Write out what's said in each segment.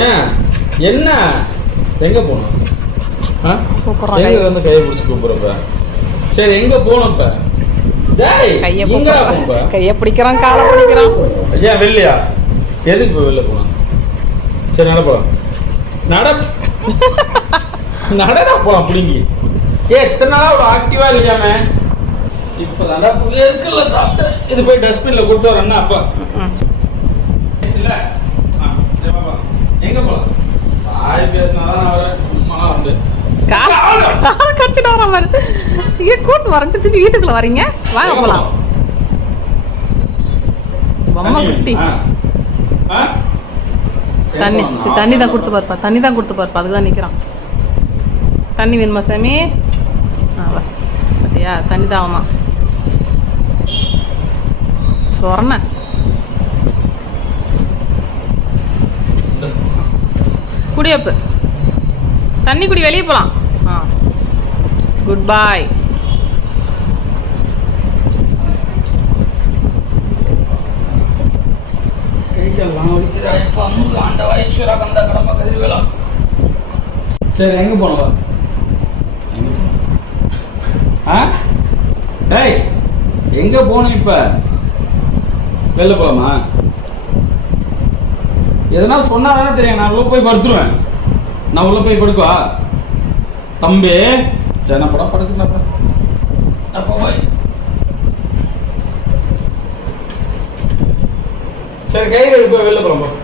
ஏன் என்ன எங்க போனோம்? எங்க வந்து கையை பிடிச்சி கூப்பிடுறப்ப சரி எங்க போனோம்? கைய பிடிக்கிறான், காலை பிடிக்கிறான். ஏன் வெளியா? எதுக்கு வெளில போனோம்? சரி நட போலாம். நடடா போலாம் பிடிங்கி. எத்தனை நாளா ஒரு ஆக்டிவா இல்லையாம? இப்ப நடா இருக்குல்ல சாப்பிட்டு இது போய் டஸ்ட்பின்ல கொண்டு வரேன்னா அப்பா எங்க போலாம்? ஆய் பேசினாதான் அவரை சும்மா வந்து கூட்டு வரட்டு திருப்பி வீட்டுக்குள்ள வரீங்க. வாங்க போலாம். பொம்மை குட்டி தண்ணி தான் கொடுத்து பாருப்பா, தண்ணி தான் கொடுத்து பாருப்பா, அதுக்குதான் நிக்கிறான். தண்ணி வேணுமா சாமி? பாத்தியா தண்ணி தான் ஆகுமா சொரண குடியப்பு தண்ணி குடி, வெளியே போலாம். குட் பாய். சரி எங்க போனவா? எங்க போனோம்? இப்ப வெளில போலாமா? எதனா சொன்னா தானே தெரியும். நான் உள்ள போய் படுத்துருவேன். நான் உள்ள போய் படுக்குவா தம்பி? சரி நான் படம் படுக்குறப்ப போய் சரி கை எடுத்து வெளில போலாம்.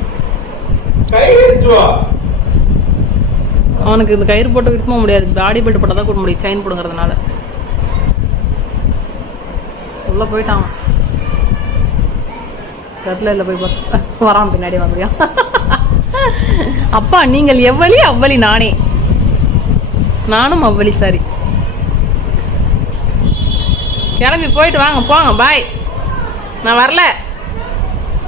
கை எடுத்துவா. அவனுக்கு இந்த கயிறு போட்டு இருக்க முடியாது, பாடி பெல்ட் போட்டால் தான் கூட முடியும், செயின் போடுங்கிறதுனால. உள்ள போயிட்டான் கட்டில போய் பார்த்து வரான் பின்னாடி வந்துயா. அப்பா நீங்கள் எவ்வளி அவ்வளி நானே, நானும் அவ்வளி. சரி கிளம்பி போயிட்டு வாங்க, போங்க, பாய். நான் வரல.